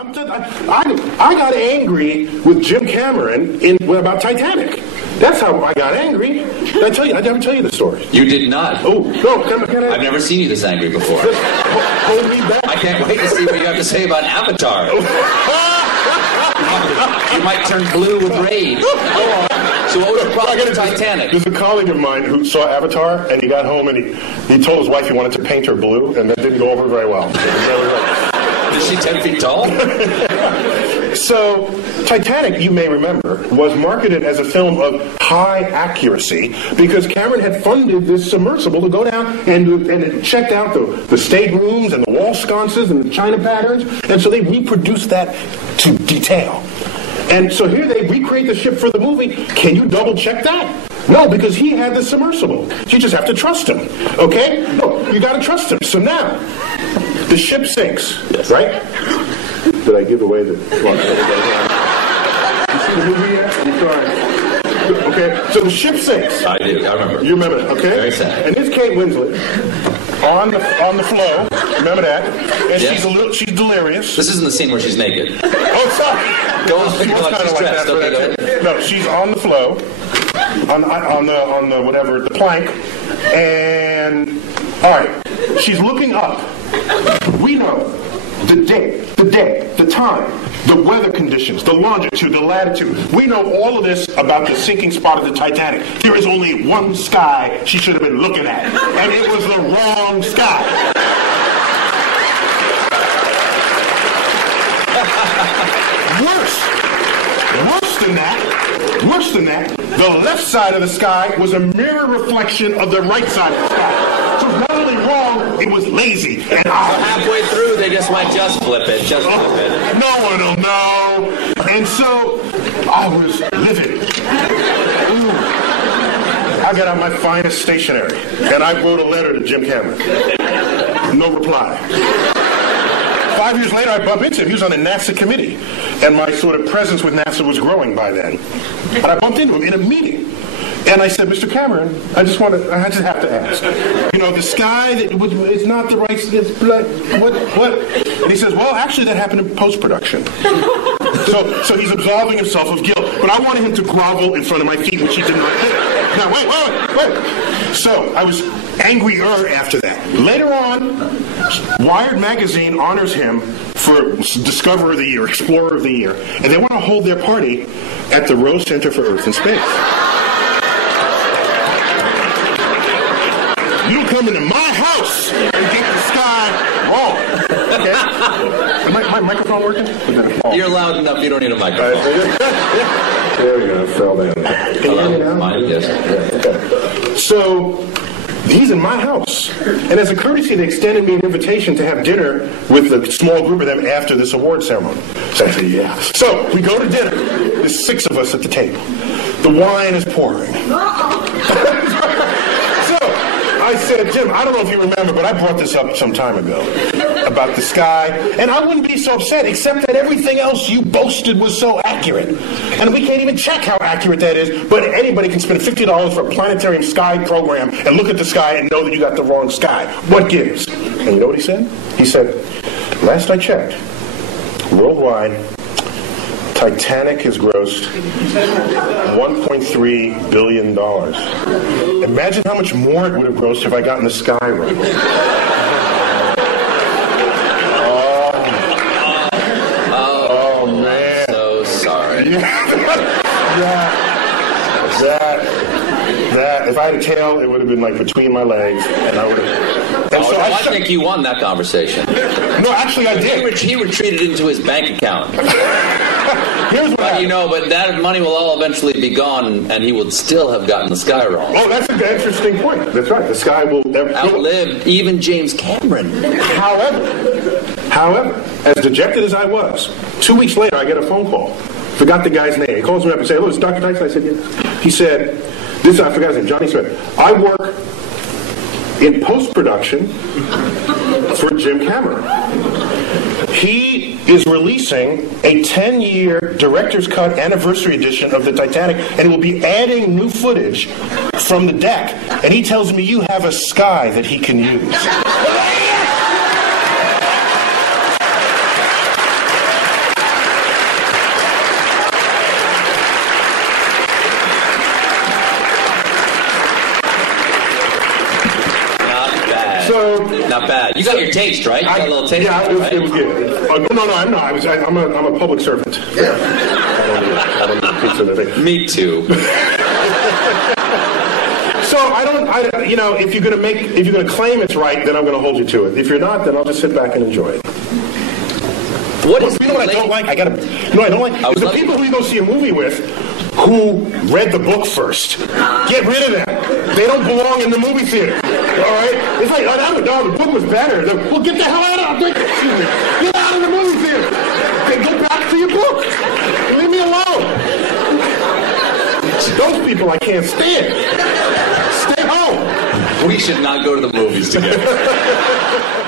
I got angry with Jim Cameron about Titanic. That's how I got angry. Did I tell you? I never tell you the story. You did not. Oh, no, can I? I've never seen you this angry before. Hold me back. I can't wait to see what you have to say about Avatar. You might turn blue with rage. Go on. So what was your problem with Titanic? There's a colleague of mine who saw Avatar, and he got home and he told his wife he wanted to paint her blue, and that didn't go over very well. Is she 10 feet tall? So, Titanic, you may remember, was marketed as a film of high accuracy because Cameron had funded this submersible to go down and it checked out the staterooms and the wall sconces and the china patterns, and so they reproduced that to detail. And so here they recreate the ship for the movie. Can you double check that? No, because he had the submersible. You just have to trust him. Okay? No, you got to trust him. So now, the ship sinks, right? Did I give away the... Well, you see the movie yet? I'm sorry. Okay, so the ship sinks. I do, I remember. You remember it, okay? Very sad. And it's Kate Winslet on the flow. Remember that? And Yes. she's delirious. This isn't the scene where she's naked. Oh, sorry. Go on, She was kind of like that. dressed. Okay, go ahead. No, she's on the flow, on the whatever, the plank, and all right, she's looking up. We know the day, the time, the weather conditions, the longitude, the latitude. We know all of this about the sinking spot of the Titanic. There is only one sky she should have been looking at, and it was the wrong sky. Worse than that, the left side of the sky was a mirror reflection of the right side of the sky. So it was not only wrong, it was lazy. And Halfway through, they just went, just flip it, just flip it. No one will know. And so I was livid. Ooh. I got out my finest stationery, and I wrote a letter to Jim Cameron. No reply. 5 years later, I bumped into him. He was on the NASA committee, and my sort of presence with NASA was growing by then. And I bumped into him in a meeting, and I said, "Mr. Cameron, I just have to ask. You know, the sky is not the right. It's blood. What?" And he says, "Well, actually, that happened in post-production." So he's absolving himself of guilt, but I wanted him to grovel in front of my feet, which he did not do. Now, wait. So I was angrier after that. Later on, Wired magazine honors him for Discoverer of the Year, Explorer of the Year, and they want to hold their party at the Rose Center for Earth and Space. You come into my house and get the sky wrong. Okay? Is my microphone working? You're loud enough, you don't need a microphone. There we go, it fell down. Can you hear me now? Mine, yes. Okay. So, he's in my house. And as a courtesy, they extended me an invitation to have dinner with a small group of them after this award ceremony. So I said, yeah. So, we go to dinner. There's 6 of us at the table. The wine is pouring. I said, "Jim, I don't know if you remember, but I brought this up some time ago about the sky, and I wouldn't be so upset except that everything else you boasted was so accurate. And we can't even check how accurate that is, but anybody can spend $50 for a planetarium sky program and look at the sky and know that you got the wrong sky. What gives?" And you know what he said? He said, "Last I checked, worldwide, Titanic has grossed $1.3 billion. Imagine how much more it would have grossed if I got in the sky right." Oh man. I'm so sorry. That, if I had a tail, it would have been like between my legs, and I would have... And I think you won that conversation. No, actually I did. He retreated into his bank account. Here's what happened. But that money will all eventually be gone, and he would still have gotten the sky wrong. Oh, that's an interesting point. That's right. The sky will outlive even James Cameron. However, as dejected as I was, 2 weeks later I get a phone call. Forgot the guy's name. He calls me up and says, "Hello, it's Dr. Tyson." I said, "Yeah." He said, I forgot his name, Johnny Smith. "I work in post-production for Jim Cameron. He is releasing a 10-year director's cut anniversary edition of the Titanic, and he will be adding new footage from the deck. And he tells me you have a sky that he can use." not bad. You got your taste, right? You got a little taste. Yeah, right? it was good. No, I'm not. I'm a public servant. Yeah. I don't need pizza and everything. Me too. So if you're gonna claim it's right, then I'm gonna hold you to it. If you're not, then I'll just sit back and enjoy it. What is you know what I don't like? I don't like is the people who you go see a movie with who read the book first. Get rid of them. They don't belong in the movie theater. All right? It's like, the book was better. Well, get the hell out of it. Get out of the movie theater. Then go back to your book. Leave me alone. Those people I can't stand. Stay home. We should not go to the movies together.